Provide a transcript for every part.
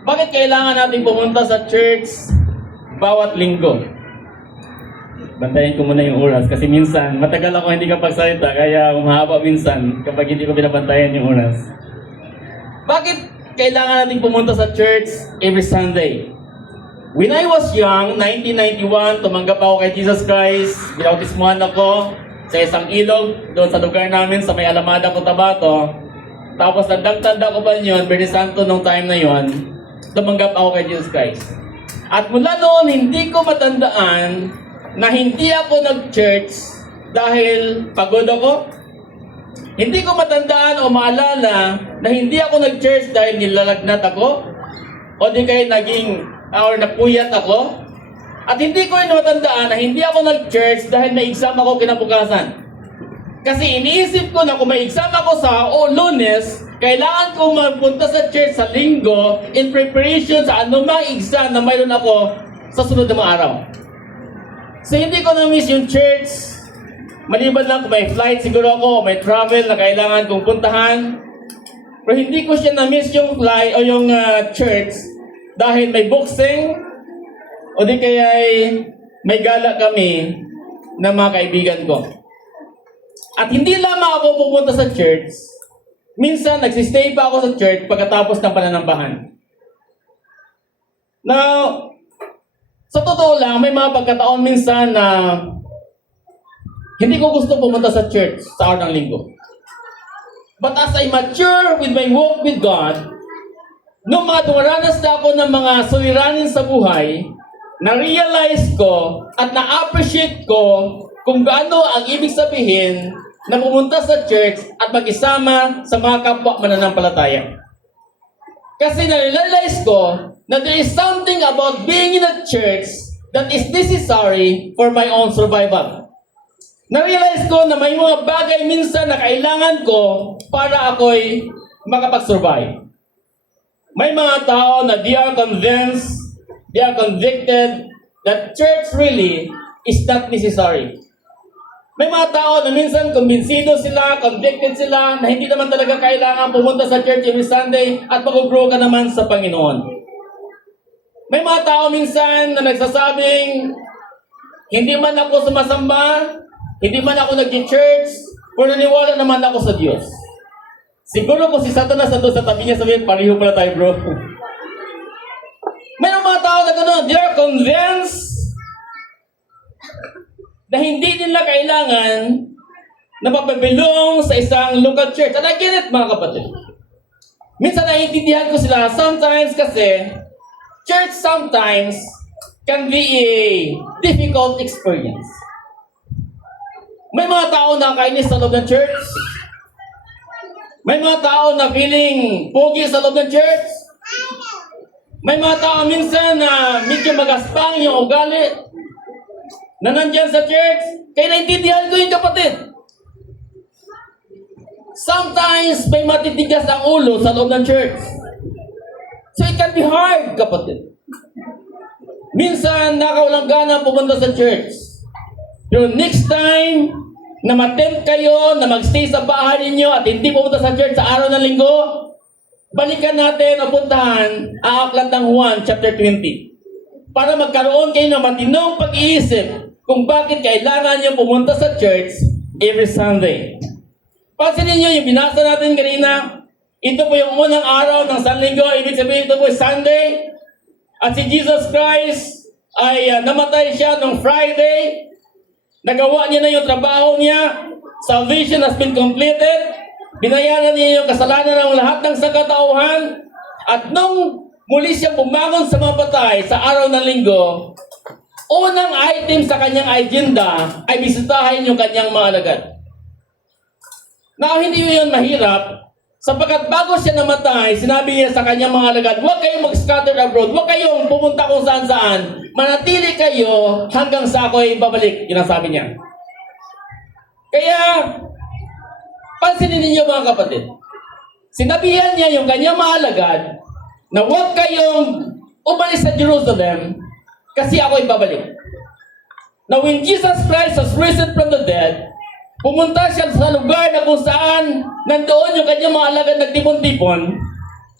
Bakit kailangan natin pumunta sa church bawat linggo? Bantayan ko muna yung oras kasi minsan matagal ako hindi kapagsalita kaya humahaba minsan kapag hindi ko binabantayan yung oras. Bakit kailangan natin pumunta sa church every Sunday? When I was young, 1991, tumanggap ako kay Jesus Christ. Binautismuhan ako sa isang ilog doon sa lugar namin sa may Alamada, Cotabato. Tapos nagdagtanda ko ba yun, Bernie Santo nung time na yon, tumanggap ako kay Jesus Christ. At mula noon, hindi ko matandaan na hindi ako nag-church dahil pagod ako. Hindi ko matandaan o maalala na hindi ako nag-church dahil nilalagnat ako o di kaya or napuyat ako. At hindi ko rin matandaan na hindi ako nag-church dahil may exam ako kinabukasan. Kasi iniisip ko na kung may exam ako sa Lunes, kailangan ko magpunta sa church sa Linggo in preparation sa anumang exam na mayroon ako sa sunod na mga araw. So hindi ko na-miss yung church. Maliban lang kung may flight siguro ako o may travel na kailangan kong puntahan. Pero hindi ko siya na-miss yung flight o yung church dahil may boxing o di kaya may gala kami ng mga kaibigan ko. At hindi lamang ako pupunta sa church. Minsan nagsistay pa ako sa church pagkatapos ng pananambahan. Now, sa totoo lang, may mga pagkataon minsan na hindi ko gusto pumunta sa church sa araw ng linggo. But as I mature with my walk with God, nung mga dumaranas na ako ng mga suliranin sa buhay, na-realize ko at na-appreciate ko kung gaano ang ibig sabihin na pumunta sa church at mag-isama sa mga kapwa mananampalataya. Kasi na-realize ko na there is something about being in a church that is necessary for my own survival. Na-realize ko na may mga bagay minsan na kailangan ko para ako'y makapag-survive. May mga tao na they are convinced, they are convicted that church really is not necessary. May mga tao na minsan kumbinsido sila, convicted sila, na hindi naman talaga kailangan pumunta sa church every Sunday at mag-grow ka naman sa Panginoon. May mga tao minsan na nagsasabing, hindi man ako sumasamba, hindi man ako nag-church, pero naniwala naman ako sa Diyos. Siguro kung si Satanas nandun sa tabi niya, sabihin, pariho pala tayo, bro. May mga tao na gano'n, they are convinced na hindi nila kailangan na mapabilong sa isang local church. And I get it, mga kapatid. Minsan naiintindihan ko sila, sometimes kasi, church sometimes can be a difficult experience. May mga tao na kainis sa loob ng church. May mga tao na feeling pogi sa loob ng church. May mga tao minsan na medyo magaspang yung ugali na nandyan sa church. Kaya naintindihan ko yung kapatid. Sometimes may matitigas ang ulo sa loob ng church. So it can be hard, kapatid. Minsan nakawalang gana pumunta sa church. Pero next time na matempt kayo na magstay sa bahay ninyo at hindi pumunta sa church sa araw ng linggo, balikan natin o puntahan ang aklat ng Juan chapter 20 para magkaroon kayo ng matinong pag-iisip kung bakit kailangan nyo pumunta sa church every Sunday. Pansinin nyo yung binasa natin kanina. Ito po yung unang araw ng Sanlinggo. Ibig sabihin ito po Sunday. At si Jesus Christ ay namatay siya nung Friday. Nagawa niya na yung trabaho niya. Salvation has been completed. Binayaran niya yung kasalanan ng lahat ng sangkatauhan. At nung muli siya bumangon sa mga patay sa araw ng linggo, unang item sa kanyang agenda ay bisitahin yung kanyang mga alagad. Now, hindi yun mahirap. Sapagkat bago siya namatay, sinabi niya sa kanyang mga alagad, huwag kayong mag-scatter abroad, huwag kayong pumunta kung saan-saan, manatili kayo hanggang sa ako'y babalik, yun ang sabi niya. Kaya, pansinin ninyo mga kapatid, sinabihan niya yung kanyang mga alagad na huwag kayong umalis sa Jerusalem kasi ako'y babalik. Now when Jesus Christ was risen from the dead, pumunta siya sa lugar na kung saan nandoon yung kanyang mga alagad nagtipon-tipon,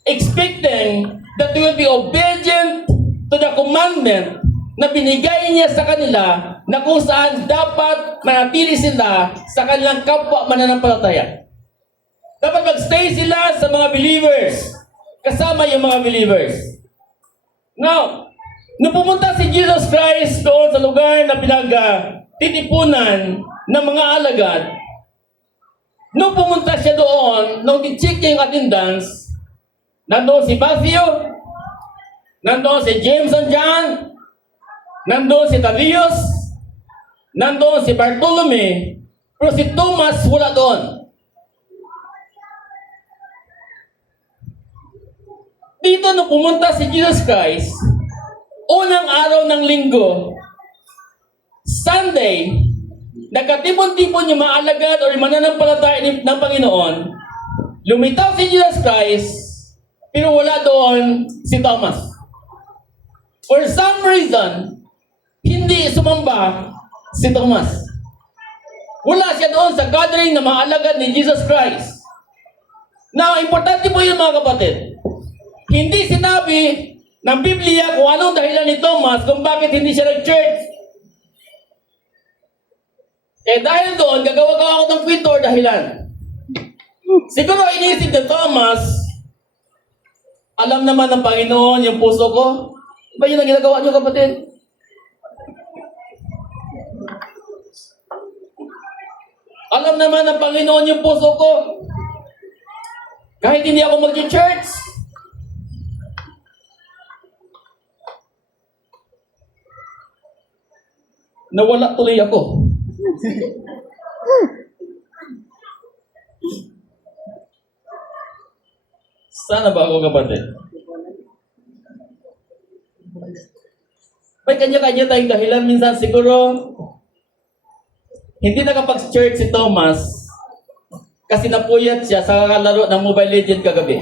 expecting that they will be obedient to the commandment na binigay niya sa kanila na kung saan dapat manatili sila sa kanilang kapwa mananampalataya. Dapat magstay sila sa mga believers, kasama yung mga believers. Now, nung pumunta si Jesus Christ doon sa lugar na pinagtitipunan ng mga alagad, nung pumunta siya doon, nung i-check niya yung attendance, nandoon si Matthew, nandoon si James and John, nandoon si Thaddeus, nandoon si Bartolome, pero si Thomas wala doon. Dito nung pumunta si Jesus Christ, unang araw ng linggo, Sunday, nagkatipon-tipon yung mga alagad o yung mananampalataya ng Panginoon, lumitaw si Jesus Christ, pero wala doon si Thomas. For some reason, hindi sumamba si Thomas. Wala siya doon sa gathering ng mga alagad ni Jesus Christ. Now, importante po yun mga kapatid. Hindi sinabi ng Biblia kung anong dahilan ni Thomas kung bakit hindi siya nag-church. Dahil doon, gagawa-gawa ako ng kwento or dahilan. Siguro inisip ni Thomas, alam naman ng Panginoon yung puso ko. Ba yun ang ginagawa niyo kapatid? Alam naman ng Panginoon yung puso ko. Kahit hindi ako mag-church. Nawala tuloy ako. Sana ba ako kapatid? May kanya-kanya tayong dahilan. Minsan siguro, hindi nakapag-church si Thomas kasi napuyat siya sa kakalaro ng Mobile Legends kagabi.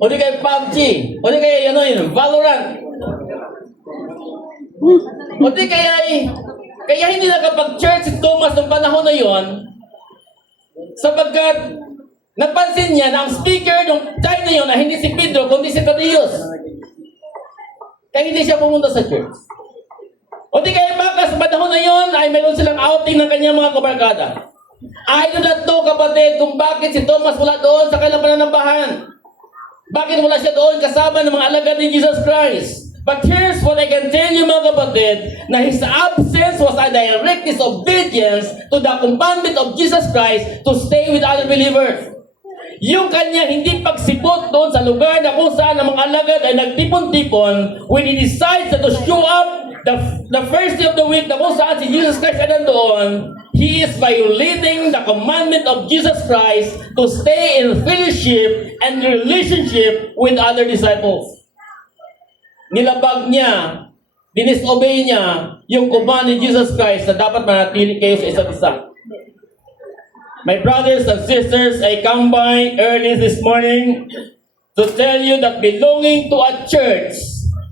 O di kaya PUBG. O di kaya Valorant. O di kaya hindi nakapag-church si Thomas ng panahon na yon sapagkat napansin niya na ang speaker ng time na yon ay hindi si Pedro kundi si Thaddeus. Kaya hindi siya pumunta sa church. O di kaya baka sa panahon na yon ay mayroon silang outing ng kanyang mga kabarkada. I do not know kapatid kung bakit si Thomas wala doon sa kanilang pananambahan. Bakit wala siya doon kasama ng mga alagad ni Jesus Christ? But here's what I can tell you mga kapatid, na his absence was a direct disobedience to the commandment of Jesus Christ to stay with other believers. Yung kanya hindi pagsipot doon sa lugar na kung saan ang mga alagad ay nagtipon-tipon when he decides to show up the first day of the week na kung saan si Jesus Christ ay nandoon, he is violating the commandment of Jesus Christ to stay in fellowship and relationship with other disciples. Nilabag niya, dinisobey niya yung command ni Jesus Christ na dapat manatili kayo sa isa't isa. My brothers and sisters, I come by early this morning to tell you that belonging to a church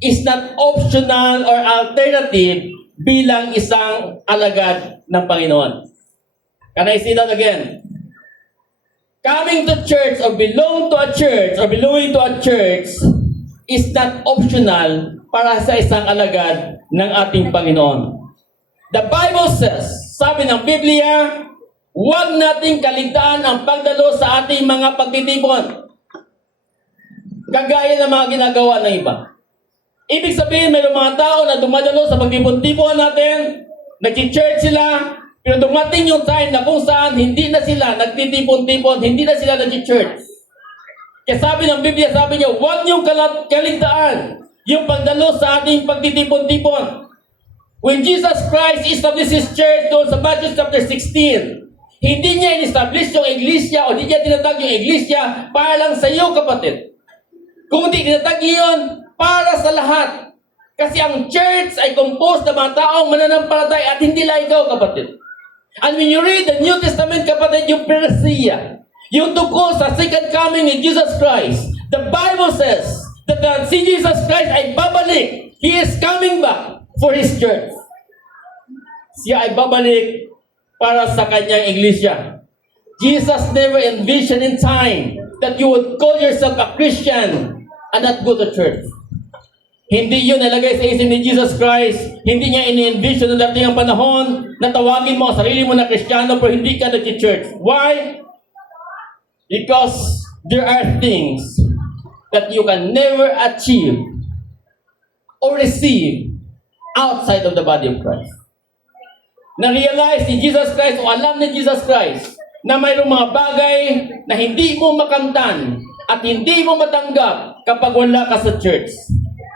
is not optional or alternative bilang isang alagad ng Panginoon. Can I say that again? Coming to church or belonging to a church is not optional para sa isang alagad ng ating Panginoon. The Bible says, sabi ng Biblia, huwag nating kaligtaan ang pagdalo sa ating mga pagtitipon. Kagaya ng mga ginagawa ng iba. Ibig sabihin, mayroong mga tao na dumadalo sa pagtipon-tipon natin, nag-church sila, pero dumating yung time na kung saan hindi na sila nagtitipon-tipon, hindi na sila nag-church. Kaya sabi ng Biblia, sabi niya, huwag niyong kaligtaan yung pagdalo sa ating pagtitipon-tipon. When Jesus Christ established His church doon sa Matthew chapter 16, hindi niya in-establish yung iglesia o hindi niya tinatag yung iglesia para lang sa iyo, kapatid. Kung hindi tinatag yun, para sa lahat. Kasi ang church ay composed ng mga taong mananampalataya at hindi lang ikaw, kapatid. And when you read the New Testament, kapatid, yung parousia, yung tungkol sa second coming ni Jesus Christ, the Bible says that si Jesus Christ ay babalik. He is coming back for His church. Siya ay babalik para sa kanyang iglesia. Jesus never envisioned in time that you would call yourself a Christian and not go to church. Hindi yun nalagay sa isip ni Jesus Christ. Hindi niya ini-envision na dating ang panahon na tawagin mo ang sarili mo na Kristiyano pero hindi ka nag-church. Why? Because there are things that you can never achieve or receive outside of the body of Christ. Na-realize ni Jesus Christ o alam ni Jesus Christ na mayroong mga bagay na hindi mo makamtan at hindi mo matanggap kapag wala ka sa church.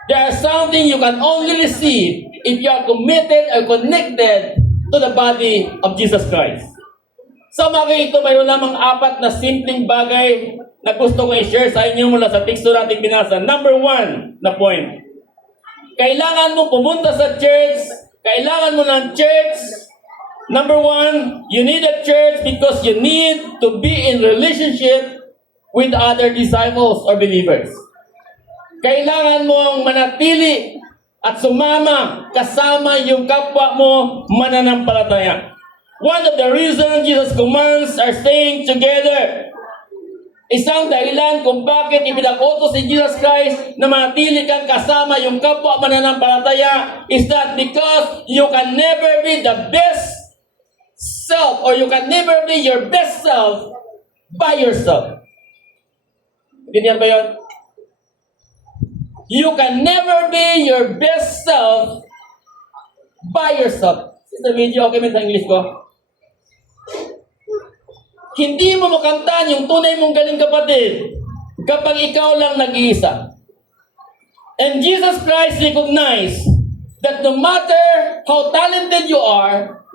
There are something you can only receive if you are committed or connected to the body of Jesus Christ. Sa mga ito, mayroon lamang 4 na simpleng bagay na gusto ko i-share sa inyo mula sa teksto nating binasa. Number 1 na point. Kailangan mo pumunta sa church. Kailangan mo ng church. Number 1, you need a church because you need to be in relationship with other disciples or believers. Kailangan mong manatili at sumama kasama yung kapwa mo mananampalataya. One of the reasons Jesus commands are staying together. Isang dahilan kung bakit ipinag-utos si Jesus Christ na manatili kang kasama yung kapwa mananampalataya is that because you can never be the best self or you can never be your best self by yourself. Ganyan ba yun? You can never be your best self by yourself. Sister Medyo, okay man sa English ko? Hindi mo makamtan yung tunay mong galing kapatid kapag ikaw lang nag-iisa. And Jesus Christ recognized that no matter how talented you are,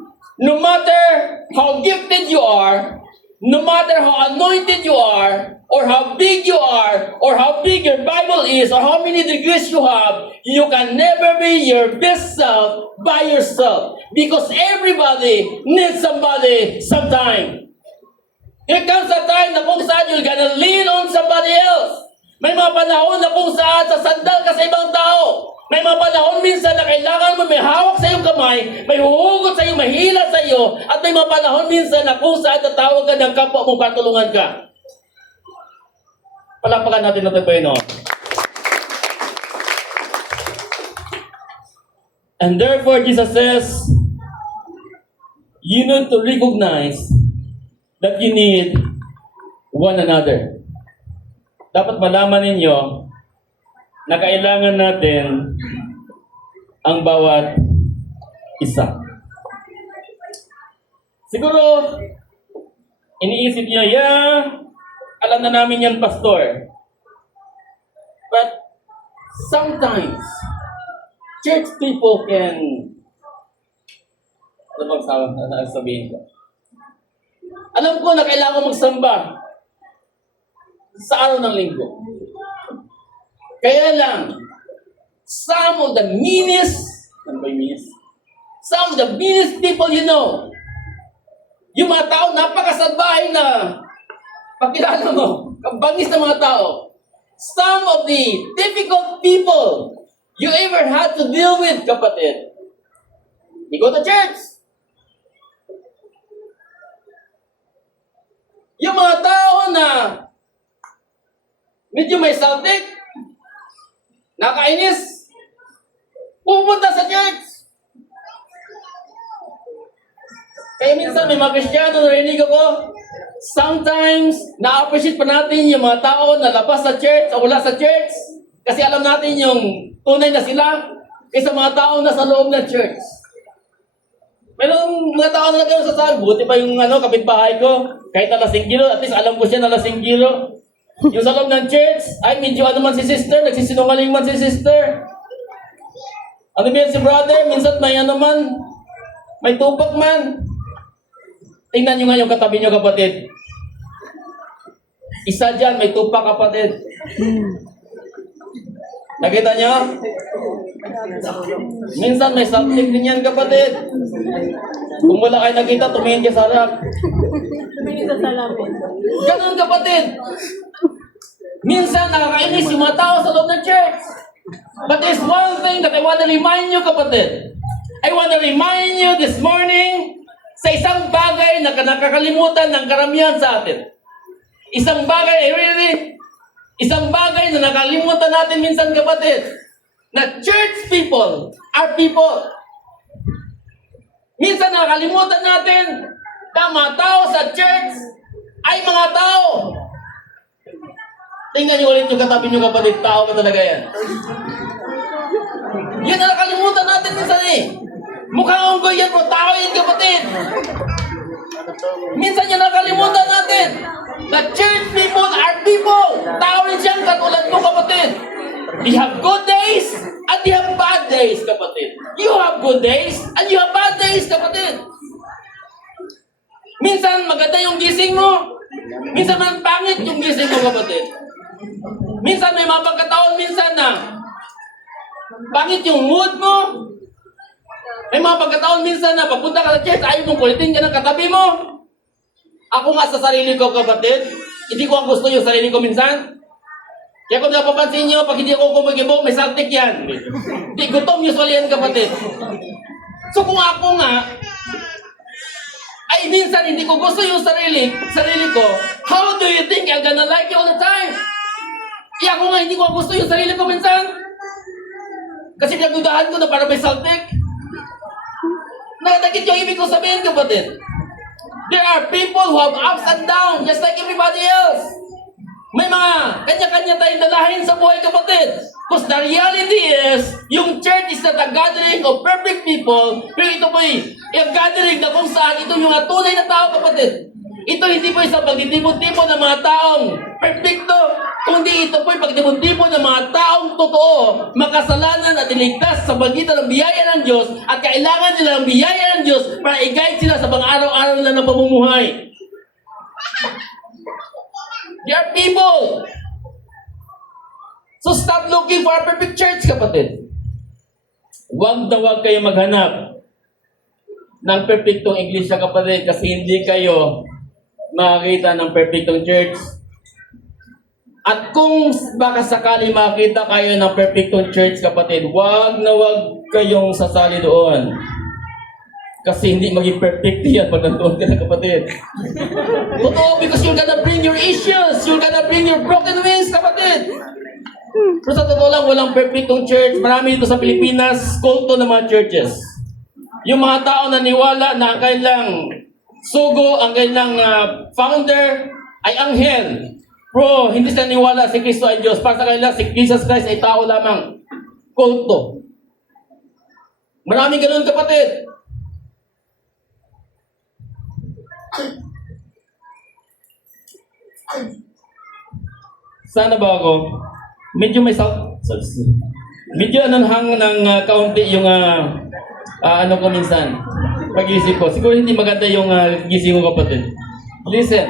no matter how gifted you are, no matter how anointed you are, or how big you are, or how big your Bible is, or how many degrees you have, you can never be your best self by yourself. Because everybody needs somebody sometime. There comes a time na kung saan you're gonna lean on somebody else. May mga panahon na kung saan sasandal ka sa ibang tao. May mga panahon minsan na kailangan mo may hawak sa iyong kamay, may huhugot sa iyo, may hila sa iyo, at may mga panahon minsan na kung saan tatawag ka ng kapwa mo para tulungan ka. Palakpakan natin na ito, Panginoon. And therefore, Jesus says, you need to recognize that you need one another. Dapat malaman ninyo na kailangan natin ang bawat isa. Siguro, iniisip niyo, alam na namin yan, pastor. But sometimes, church people can, ano bang sabihin ko? Alam ko na kailangan magsamba sa araw ng linggo. Kaya lang, some of the meanest people you know, yung mga tao napakasalbahay na pakilala mo, kabangis na mga tao. Some of the difficult people you ever had to deal with, kapatid. You go to church. Yung mga tao na medyo may saltik, nakainis, pupunta sa church. Kaya minsan may mga Kristiyano na rinig ako, sometimes na-appreciate pa natin yung mga tao na labas sa church o wala sa church kasi alam natin yung tunay na sila kaysa mga tao na sa loob ng church. Mayroong mga tao na gano'n sa sabi, buti pa yung kapitbahay ko, kahit na lasing kilo, at least alam ko siya na lasing kilo. Yung sa loob ng church, ay medyo man si sister, nagsisinungaling man si sister. Ano ba si brother, minsan may may tupak man. Tingnan nyo nga yung katabi nyo, kapatid. Isa dyan, may tupak, kapatid. Nakita nyo? Minsan may something din yan, kapatid. Kung wala kayo nakita, tumingin ka sa harap. Tumingin sa salamin. Ganun, kapatid. Minsan nakakainis yung mga tao sa loob ng church. But there's one thing that I want to remind you, kapatid. I want to remind you this morning sa isang bagay na nakakalimutan ng karamihan sa atin. Isang bagay, Isang bagay na nakalimutan natin minsan, kapatid, na church people are people. Minsan nakalimutan natin na mga tao sa church ay mga tao. Tingnan niyo ulit yung katabi niyo, kapatid, tao ba talaga yan? Yan na nakalimutan natin minsan eh. Mukhang unggoy yan, bro. Tao yan, kapatid. Minsan yan nakalimutan natin. The church people are people. Tao rin siyang katulad mo, kapatid. They have good days and they have bad days, kapatid. You have good days and you have bad days, kapatid. Minsan maganda yung gising mo. Minsan man pangit yung gising mo, kapatid. Minsan may mga pagkataon minsan na pangit yung mood mo. May mga pagkataon minsan na pagpunta ka sa church, ayaw mong kulitin ka ng katabi mo. Ako nga sa sarili ko, kapatid, hindi ko ang gusto yung sarili ko minsan. Kaya kung napapansin nyo, pag hindi ako kumagibok, may saltik yan. Hindi, gutom usually yan, kapatid. So kung ako nga, ay minsan hindi ko gusto yung sarili ko, how do you think I'm gonna like you all the time? Kaya ako nga, hindi ko gusto yung sarili ko minsan. Kasi pinagudahan ko na para may saltik. Nakadakit yung ibig ko sabihin, kapatid. There are people who have ups and downs just like everybody else. May mga kanya-kanya tayong dalahin sa buhay, kapatid. Because the reality is, yung church is not a gathering of perfect people, pero ito po'y yung gathering na kung saan ito yung mga tunay na tao, kapatid. Ito hindi po isang pagtitipon-tipon ng mga taong perfecto, kundi ito po'y pagtitipon-tipon ng mga taong totoo, makasalanan at iligtas sa pagitan ng biyaya ng Diyos at kailangan nila ng biyaya ng Diyos para i-guide sila sa mga araw-araw nila ng pamumuhay. They are people. So stop looking for a perfect church, kapatid. Huwag na huwag kayo maghanap ng perfectong iglesia, kapatid, kasi hindi kayo makakita ng perfectong church. At kung baka sakali makita kayo ng perfectong church, kapatid, huwag na huwag kayong sasali doon. Kasi hindi maging perfect yan pag nandoon ka na, kapatid. Totoo, because you're gonna bring your issues. You're gonna bring your broken wings, kapatid. Pero sa totoo lang, walang perfectong church. Marami dito sa Pilipinas, kulto ng mga churches. Yung mga tao na niwala na ang kailang sugo, ang kailang founder ay anghel. Bro, hindi sila niwala si Kristo ay Diyos. Para sa kanila, si Jesus Christ ay tao lamang. Kulto. Maraming ganun, kapatid. Sana ba ako? Medyo may medyo ananghang ng kaunti yung ano ko minsan. Pag-isip ko. Siguro hindi maganda yung gising ko, kapatid. Listen.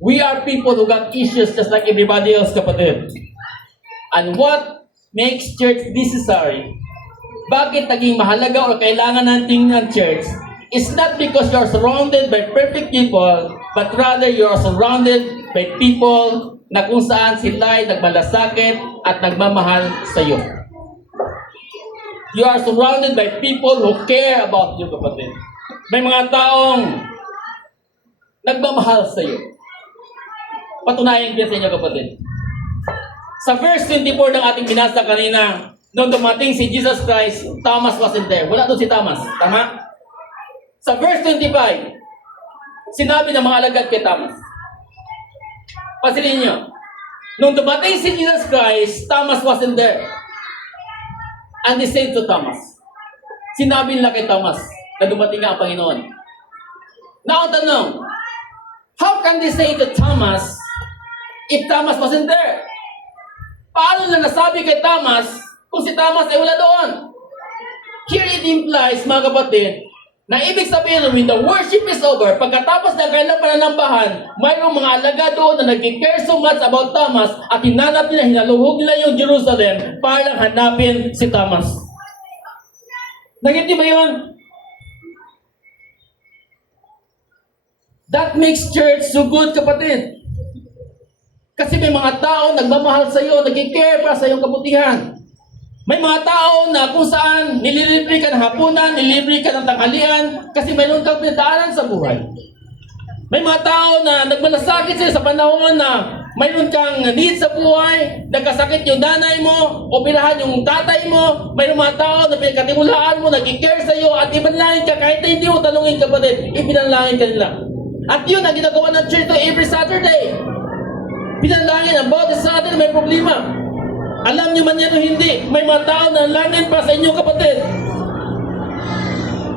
We are people who got issues just like everybody else, kapatid. And what makes church necessary? Bakit naging mahalaga o kailangan natin ng church? It's not because you're surrounded by perfect people, but rather you're surrounded by people na kung saan sila ay nagmalasakit at nagmamahal sa iyo. You are surrounded by people who care about you, kapatid. May mga taong nagmamahal sa iyo. Patunayan ko sa inyo, kapatid. Sa verse 24 ng ating binasa kanina, nung dumating si Jesus Christ, Thomas wasn't there. Wala doon si Thomas. Tama? Sa verse 25, sinabi ng mga alagad kay Thomas. Pasilin nyo. Nung dumating si Jesus Christ, Thomas wasn't there. And they said to Thomas, sinabi nila kay Thomas na dumating nga ang Panginoon. Now, tanong, how can they say to Thomas if Thomas wasn't there? Paano na nasabi kay Thomas kung si Thomas ay wala doon? Here it implies, mga kapatid, na ibig sabihin when the worship is over, pagkatapos ng kailang pananambahan, mayroong mga alaga doon na nag-care so much about Thomas at hinanap nila, hinaluhog nila yung Jerusalem para lang hanapin si Thomas. Nagiti ba yun? That makes church so good, kapatid. Kasi may mga tao nagmamahal sa iyo, nag-care para sa iyong kabutihan. May mga tao na kung saan nililibre ka ng hapunan, nililibre ka ng tanghalian, kasi mayroon kang pinagdaanan sa buhay. May mga tao na nagmalasakit sila sa panahon na mayroon kang need sa buhay, nagkasakit yung nanay mo, operahan yung tatay mo, mayroong mga tao na pinagkatimulaan mo, nag-care sa iyo, at ipanalangin ka, kahit na hindi mo tanungin kapatid, ipinalangin ka nila. At yun ang ginagawa ng church to every Saturday. Pinalangin, ang bawat Saturday may problema. Alam niyo man yan o hindi, may mga tao na langin pa sa inyo kapatid.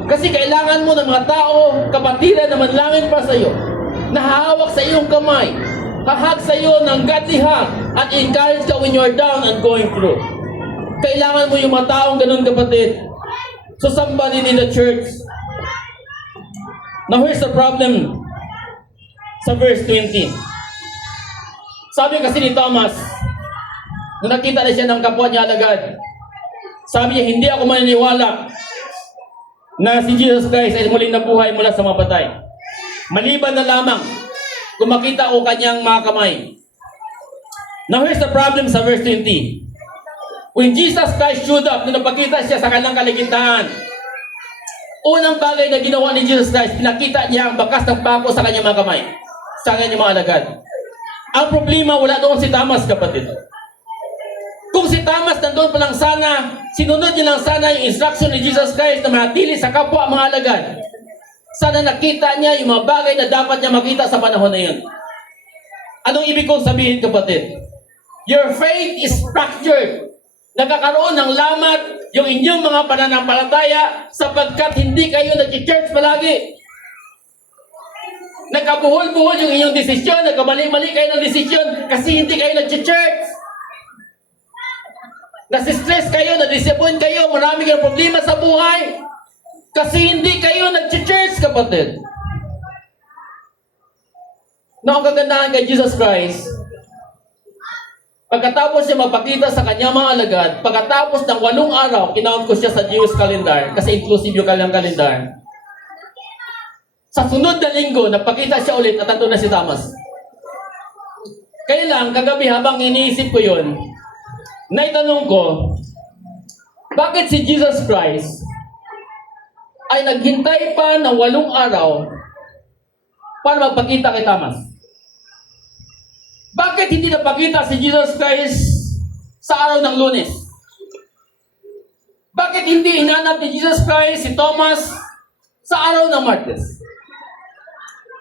Kasi kailangan mo ng mga tao, kapatiran na manlangin pa sa iyo, nahahawak sa iyong kamay, hahag sa iyo ng godly hug, at encourage ka when you are down and going through. Kailangan mo yung mga taong ganun kapatid. So somebody in the church. Now here's the problem. Sa verse 20. Sabi kasi ni Thomas, nung nakita na siya ng kapwa niya alagad, sabi niya, hindi ako maniniwala na si Jesus Christ ay muling nabuhay mula sa mga patay. Maliban na lamang kung makita ko kanyang mga kamay. Now here's the problem sa verse 20. When Jesus Christ showed up, nung napakita siya sa kanyang kaligtahan, unang bagay na ginawa ni Jesus Christ, pinakita niya ang bakas ng pako sa kanyang mga kamay, sa kanyang mga alagad. Ang problema, wala doon si Thomas, kapatid. Kung si Thomas nandun pa lang sana, sinunod niya lang sana yung instruction ni Jesus Christ na manatili sa kapwa mga alagad. Sana nakita niya yung mga bagay na dapat niya makita sa panahon na yun. Anong ibig kong sabihin, kapatid? Your faith is fractured. Nagkakaroon ng lamat yung inyong mga pananampalataya sapagkat hindi kayo nag-church palagi. Nagkabuhol-buhol yung inyong desisyon, nagkamali-mali kayo ng desisyon kasi hindi kayo nag-church. Nasistress kayo, na-disappoint kayo, marami kayong problema sa buhay. Kasi hindi kayo nag-church, kapatid. Na ang kagandahan kay Jesus Christ, pagkatapos niya magpakita sa kanyang mga alagad, pagkatapos ng 8 araw, kinount ko siya sa Jewish calendar, kasi inclusive yung kanyang calendar. Sa sunod na linggo, nagpakita siya ulit at nandun na si Thomas. Kaya lang, kagabi habang iniisip ko yun, naitanong ko, bakit si Jesus Christ ay naghintay pa ng 8 araw para magpakita kay Thomas? Bakit hindi napakita si Jesus Christ sa araw ng Lunes? Bakit hindi hinanap ni Jesus Christ si Thomas sa araw ng Martes?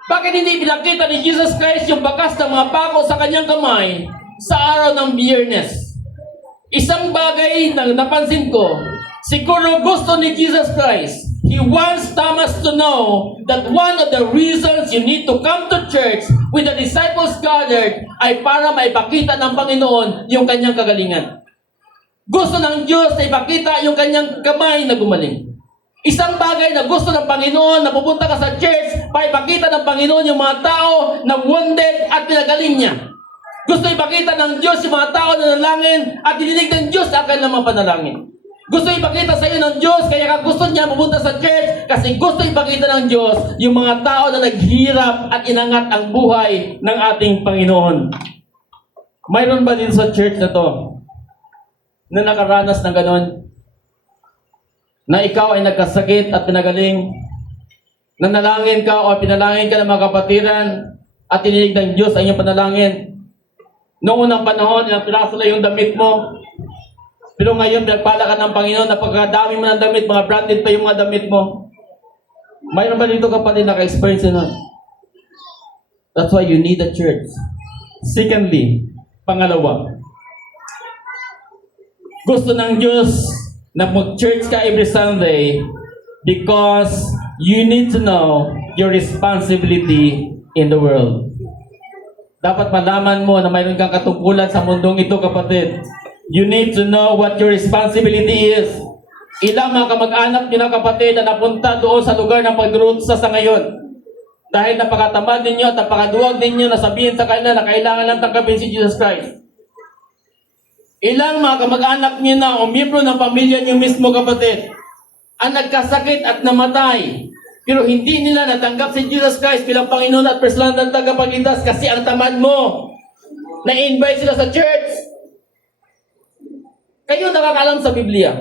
Bakit hindi pinakita ni Jesus Christ yung bakas ng mga pako sa kanyang kamay sa araw ng Biyernes? Isang bagay na napansin ko, siguro gusto ni Jesus Christ, He wants Thomas to know that one of the reasons you need to come to church with the disciples gathered ay para maipakita ng Panginoon yung kanyang kagalingan. Gusto ng Diyos na ipakita yung kanyang kamay na gumaling. Isang bagay na gusto ng Panginoon na pupunta ka sa church para ipakita ng Panginoon yung mga tao na wounded at pinagaling niya. Gusto ipakita ng Diyos yung mga tao na nanalangin at dininig ng Diyos ang kanilang mga panalangin. Gusto ipakita sa iyo ng Diyos, kaya ka gusto niya pupunta sa church kasi gusto ipakita ng Diyos yung mga tao na naghirap at inangat ang buhay ng ating Panginoon. Mayroon ba din sa church na to na nakaranas ng ganon? Na ikaw ay nagkasakit at pinagaling? Nanalangin ka o pinalangin ka ng mga kapatiran at tininig ng Diyos ang iyong panalangin? Noong unang panahon, ilang piraso lang yung damit mo. Pero ngayon, pinagpala ka ng Panginoon, napakadami mo ng damit, mga branded pa yung mga damit mo. Mayroon ba dito kapatid naka-experience nun? That's why you need a church. Secondly, pangalawa, gusto ng Diyos na mag-church ka every Sunday because you need to know your responsibility in the world. Dapat malaman mo na mayroon kang katungkulan sa mundong ito, kapatid. You need to know what your responsibility is. Ilang mga kamag-anak niyo na kapatid na napunta doon sa lugar ng pag-rootsa sa ngayon. Dahil napakatamad ninyo at napakaduwag ninyo na sabihin sa kanila na kailangan lang tanggapin si Jesus Christ. Ilang mga kamag-anak niyo na o miyembro ng pamilya niyo mismo, kapatid, ang nagkasakit at namatay. Pero hindi nila natanggap si Jesus Christ bilang Panginoon at personal na tagapagligtas kasi ang tamad mo. Na-invite sila sa church. Kayo nakakalam sa Biblia.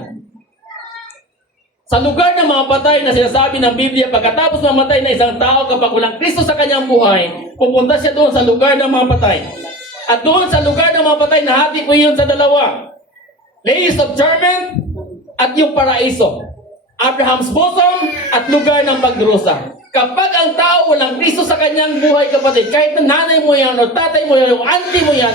Sa lugar ng mga patay na sinasabi ng Biblia, pagkatapos mamatay na isang tao kapag walang Kristo sa kanyang buhay, pupunta siya doon sa lugar ng mga patay. At doon sa lugar ng mga patay, nahati ko yun sa dalawa. Place of torment at yung paraiso. Abraham's bosom at lugar ng pagdurusa. Kapag ang tao walang Kristo sa kanyang buhay, kapatid, kahit na nanay mo yan, o tatay mo yan, o auntie mo yan,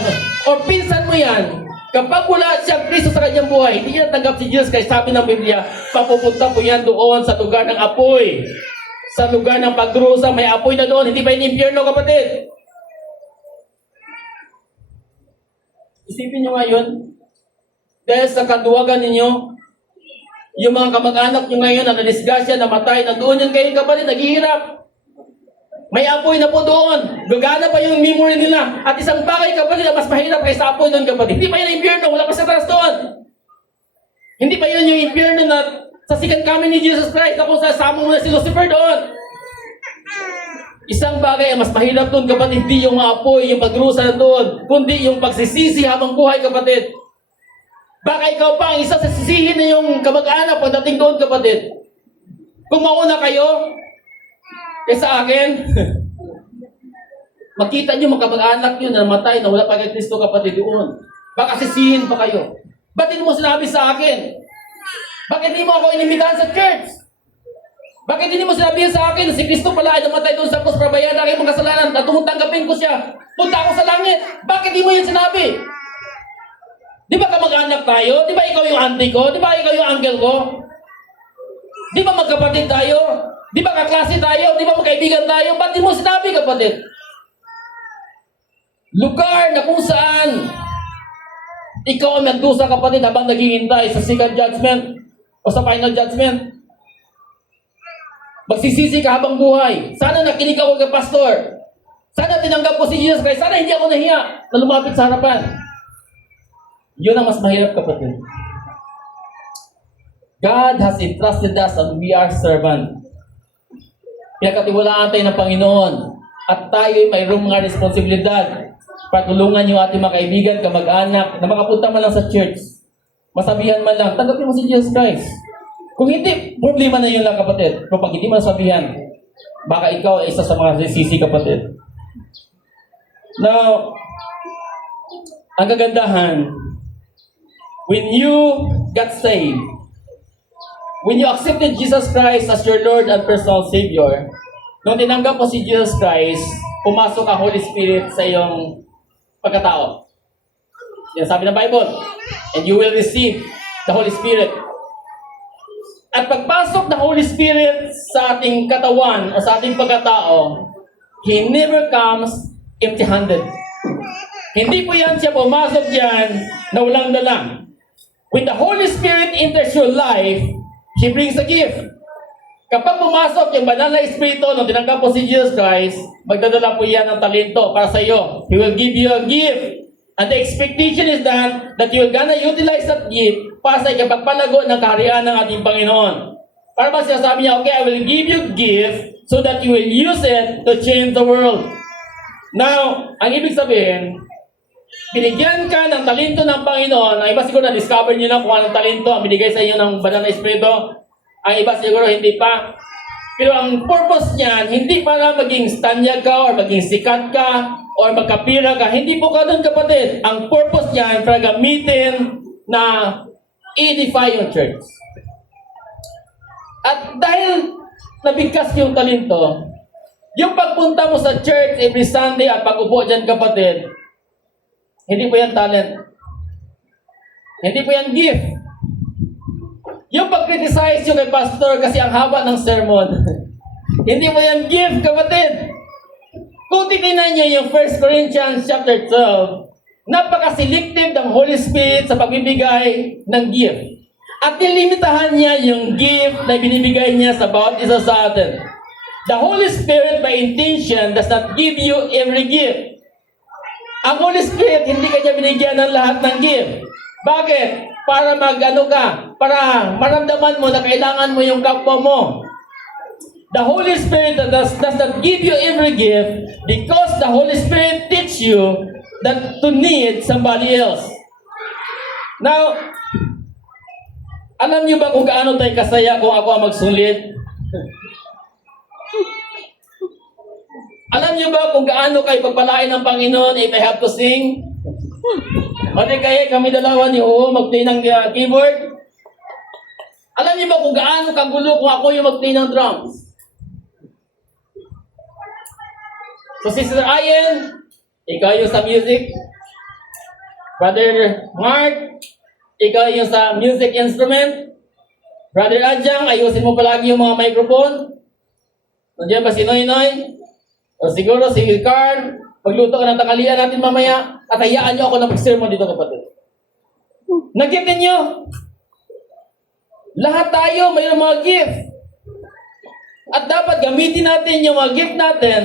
o pinsan mo yan, kapag wala siyang Kristo sa kanyang buhay, hindi niya tanggap si Jesus. Kaya sabi ng Biblia, papupunta po yan doon sa lugar ng apoy. Sa lugar ng pagdurusa, may apoy na doon. Hindi ba yung impyerno, kapatid? Isipin nyo ngayon, dahil sa kaduwagan ninyo, yung mga kamag-anak nyo ngayon na nadisgrasya, namatay, nandoon yan kayo, kapatid, naghihirap. May apoy na po doon. Gagana pa yung memory nila. At isang bagay, kapatid, na mas mahirap kaysa apoy doon, kapatid. Hindi pa yun ang impyerno, wala pa sa taras doon. Hindi pa yun yung impyerno na sa second coming ni Jesus Christ na kung sasama mo na si Lucifer doon. Isang bagay ang mas mahirap doon, kapatid, hindi yung apoy, yung pagrusa doon, kundi yung pagsisisi habang buhay, kapatid. Baka ikaw pa ang isa sa sisihin na yung kamag-anak pagdating doon, kapatid. Kung mauna kayo, sa akin, makita nyo mga kamag-anak nyo na namatay, na wala pa kay Kristo, kapatid, doon. Baka sisihin pa kayo. Ba't hindi mo sinabi sa akin? Bakit hindi mo ako inimitahan sa church? Bakit hindi mo sinabi sa akin na si Kristo pala ay namatay doon sa krus para bayaran ang mga kasalanan at tumutanggapin ko siya? Punta ako sa langit. Bakit hindi mo yun sinabi? Di ba kamag-anak tayo? Di ba ikaw yung auntie ko? Di ba ikaw yung uncle ko? Di ba magkapatid tayo? Di ba kaklase tayo? Di ba magkaibigan tayo? Ba't di mo sinabi, kapatid? Lugar na kung saan ikaw ang nagdusa, kapatid, habang naghihintay sa second judgment o sa final judgment. Magsisisi ka habang buhay. Sana nakinig ako kay pastor. Sana tinanggap ko si Jesus Christ. Sana hindi ako nahiya na lumapit sa harapan. Yun ang mas mahirap, kapatid. God has entrusted us and we are servant. Pinagkatiwalaan tayo ng Panginoon at tayo ay mayroong mga responsibilidad para tulungan yung ating mga kaibigan, kamag-anak na makapunta man lang sa church. Masabihan man lang, tanggapin mo si Jesus Christ. Kung hindi, problema na yun lang, kapatid. Kung pag hindi mo nasabihan, baka ikaw ay isa sa mga sisi, kapatid. Now, ang kagandahan, when you got saved, when you accepted Jesus Christ as your Lord and personal Savior, nung tinanggap mo si Jesus Christ, pumasok ang Holy Spirit sa iyong pagkatao. Yan sabi ng Bible, and you will receive the Holy Spirit. At pagpasok ng Holy Spirit sa ating katawan o sa ating pagkatao, He never comes empty-handed. Hindi po yan siya pumasok dyan na walang dala. When the Holy Spirit enters your life, He brings a gift. Kapag pumasok yung banal na Espiritu nung tinanggap po si Jesus Christ, magdadala po yan ng talento para sa iyo. He will give you a gift. And the expectation is that you're gonna utilize that gift para sa ikapagpalago ng kaharian ng ating Panginoon. Para ba siya sabi niya, okay, I will give you gift so that you will use it to change the world. Now, ang ibig sabihin, binigyan ka ng talento ng Panginoon. Ang iba siguro na-discover nyo na kung anong talento ang binigay sa inyo ng banal na Espiritu. Ang iba siguro hindi pa. Pero ang purpose niyan, hindi para maging stanyag ka or maging sikat ka or magkapira ka. Hindi po ka doon, kapatid. Ang purpose niyan para gamitin na edify yung church. At dahil nabigkas yung talento, yung pagpunta mo sa church every Sunday at pag-upo dyan, kapatid, hindi po yan talent. Hindi po yan gift. Yung pag-criticize yung kay pastor kasi ang haba ng sermon, hindi po yan gift, kapatid. Kung titignan nyo yung 1 Corinthians chapter 12, napaka-selective ng Holy Spirit sa pagbibigay ng gift. At nilimitahan niya yung gift na binibigay niya sa bawat isa sa atin. The Holy Spirit by intention does not give you every gift. Ang Holy Spirit, hindi ka niya binigyan ng lahat ng gift. Bakit? Para para maramdaman mo na kailangan mo yung kapwa mo. The Holy Spirit does not give you every gift because the Holy Spirit teach you that to need somebody else. Now, alam niyo ba kung gaano tayo kasaya kung ako ang magsulit? Alam niyo ba kung gaano kayo pagpalain ng Panginoon if I have to sing? Pati kaya kami dalawa ni Oo mag-play ng keyboard. Alam niyo ba kung gaano kagulo kung ako yung mag-play ng drums? So Sister Ayen, ikaw yung sa music. Brother Mark, ikaw yung sa music instrument. Brother Adjang, ayusin mo palagi yung mga microphone. Nandiyan ba si Noy? O siguro si Carl, magluto ka ng tanghalian natin mamaya at hayaan niyo ako na mag-sermon dito kapatid. Nag-gift ninyo. Lahat tayo mayroong mga gift. At dapat gamitin natin yung mga gift natin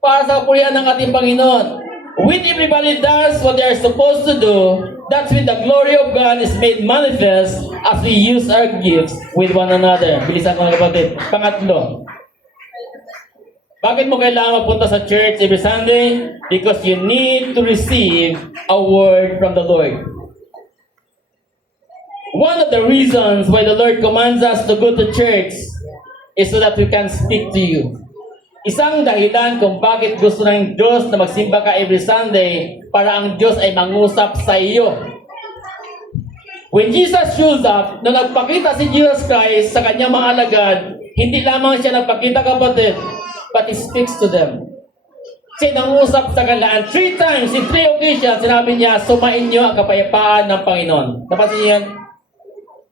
para sa kapurihan ng ating Panginoon. When everybody does what they are supposed to do, that's when the glory of God is made manifest as we use our gifts with one another. Bilisan ko na kapatid. Pangatlo. Bakit mo kailangan magpunta sa church every Sunday? Because you need to receive a word from the Lord. One of the reasons why the Lord commands us to go to church is so that we can speak to you. Isang dahilan kung bakit gusto ng Diyos na magsimba ka every Sunday para ang Diyos ay mangusap sa iyo. When Jesus shows up, na nagpakita si Jesus Christ sa kanyang mga alagad, hindi lamang siya nagpakita kapatid, but He speaks to them. Siya nangusap sa kanila. And 3 times, in 3 occasions, sinabi niya, sumain niyo ang kapayapaan ng Panginoon. Napansin niyo yan?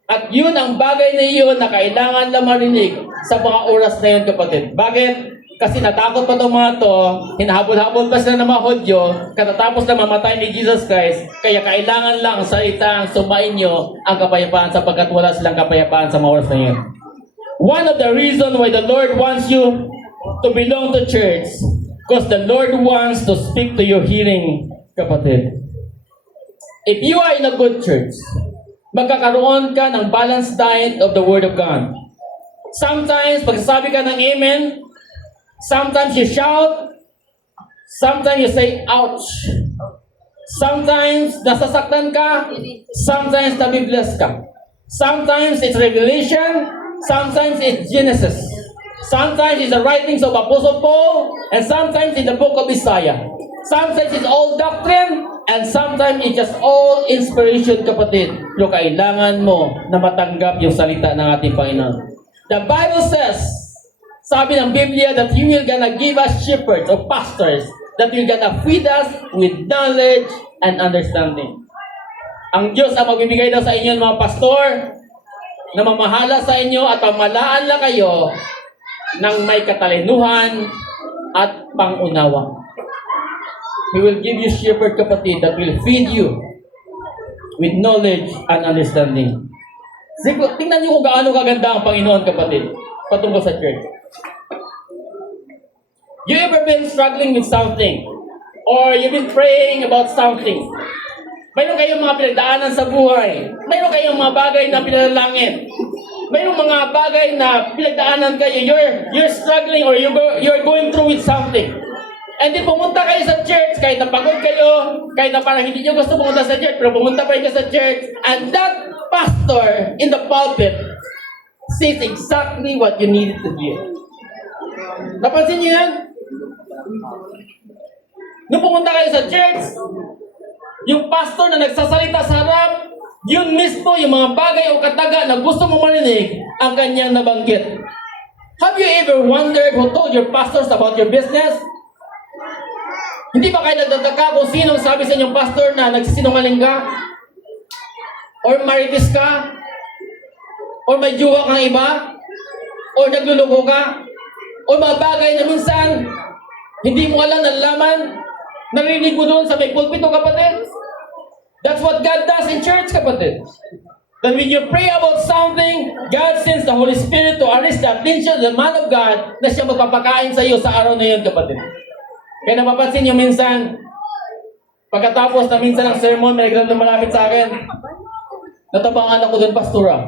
At yun ang bagay na yun na kailangan na marinig sa mga oras na yun, kapatid. Bakit? Kasi natakot pa itong mga to, hinahabol-habol pa sila ng mga Hudyo, katatapos na mamatay ni Jesus Christ, kaya kailangan lang salitang sumain niyo ang kapayapaan sapagkat wala silang kapayapaan sa mga oras na yun. One of the reasons why the Lord wants you to belong to church, because the Lord wants to speak to your hearing, kapatid. If you are in a good church, magkakaroon ka ng balanced diet of the Word of God. Sometimes, pagsasabi ka ng amen, sometimes you shout, sometimes you say, ouch. Sometimes, nasasaktan ka, sometimes nabibless ka. Sometimes it's Revelation, sometimes it's Genesis. Sometimes it's the writings of Apostle Paul, and sometimes it's the book of Isaiah. Sometimes it's all doctrine, and sometimes it's just all inspiration, kapatid. Yung kailangan mo na matanggap yung salita ng ating Panginoon. The Bible says, sabi ng Biblia, that He will gonna give us shepherds or pastors that will gonna feed us with knowledge and understanding. Ang Diyos ang magbibigay daw sa inyo ng mga pastor na mamahala sa inyo at pamalaan lang kayo ng may katalinuhan at pangunawa. He will give you shepherd, kapatid, that will feed you with knowledge and understanding. Tingnan niyo kung gaano kaganda ang Panginoon, kapatid, patungkol sa church. You ever been struggling with something? Or you've been praying about something? Mayroon kayong mga pinagdaanan sa buhay. Mayroon kayong mga bagay na pinalangin. Mayroong mga bagay na pinagdaanan kayo, you're struggling or you're going through with something. And then pumunta kayo sa church, kahit napagod kayo, kahit na parang hindi nyo gusto pumunta sa church, pero pumunta pa rin kayo sa church, and that pastor in the pulpit says exactly what you needed to hear. Napansin niyo yan? Nung pumunta kayo sa church, yung pastor na nagsasalita sa harap, yun mismo yung mga bagay o kataga na gusto mo marinig ang kanyang nabanggit. Have you ever wondered who told your pastors about your business? Hindi ba kayo nagtataka kung sino sabi sa inyong pastor na nagsisinungaling ka? Or marites ka? Or may jowa kang iba? Or nagluluko ka? Or mga bagay na minsan hindi mo alam, nalalaman? Narinig mo doon sa may pulpit o kapatid? That's what God does in church, kapatid. That when you pray about something, God sends the Holy Spirit to arrest the attention of the man of God na siya magpapakain sa iyo sa araw na yun, kapatid. Kaya napapansin nyo minsan, pagkatapos na minsan ng sermon, may nagdang malapit sa akin, natabangan ako doon, pastora.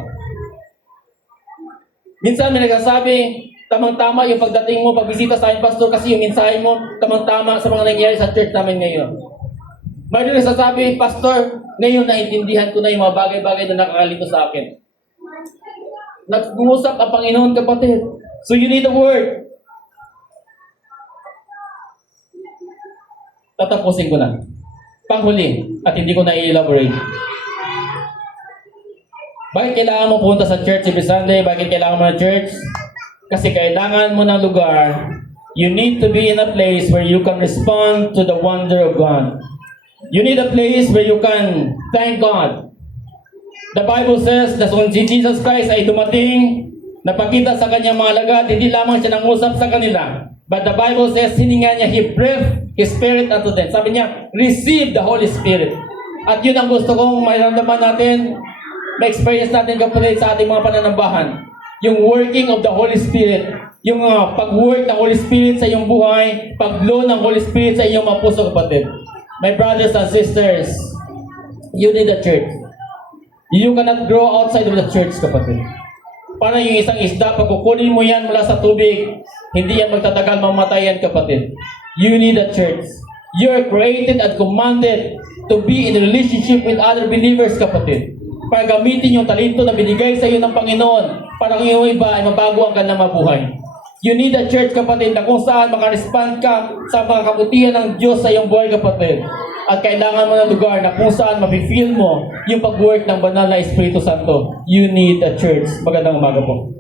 Minsan may nagsasabi, tamang-tama yung pagdating mo, pagbisita sa akin, pastor, kasi yung mensahe mo, tamang-tama sa mga nangyayari sa church namin ngayon. May rin nagsasabi, pastor, ngayon naintindihan ko na yung mga bagay-bagay na nakakalito sa akin. Nag-uusap ang Panginoon, kapatid. So you need the word. Tatapusin ko na. Panghuli, at hindi ko na i-elaborate. Bakit kailangan mo pumunta sa church every Sunday? Bakit kailangan mo ng church? Kasi kailangan mo ng lugar. You need to be in a place where you can respond to the wonder of God. You need a place where you can thank God. The Bible says that when Jesus Christ ay dumating, napakita sa kanyang mga alagad, hindi lamang siya nangusap sa kanila. But the Bible says, hininga niya, He breathed His Spirit unto them. Sabi niya, receive the Holy Spirit. At yun ang gusto kong mairamdaman natin, ma-experience natin kapatid sa ating mga pananambahan. Yung working of the Holy Spirit. Yung pag-work ng Holy Spirit sa iyong buhay, pag-blow ng Holy Spirit sa iyong mga puso kapatid. My brothers and sisters, you need a church. You cannot grow outside of the church, kapatid. Para yung isang isda, pag kukunin mo yan mula sa tubig, hindi yan magtatagal, mamatay yan, kapatid. You need a church. You are created and commanded to be in a relationship with other believers, kapatid. Para gamitin yung talento na binigay sa iyo ng Panginoon para kung yung iba ay mabago ang kanilang mabuhay. You need a church, kapatid, na kung saan makarespond ka sa mga kabutihan ng Diyos sa iyong buhay, kapatid. At kailangan mo ng lugar na kung saan mapifeel mo yung pag-work ng banal na Espiritu Santo. You need a church. Magandang umaga po.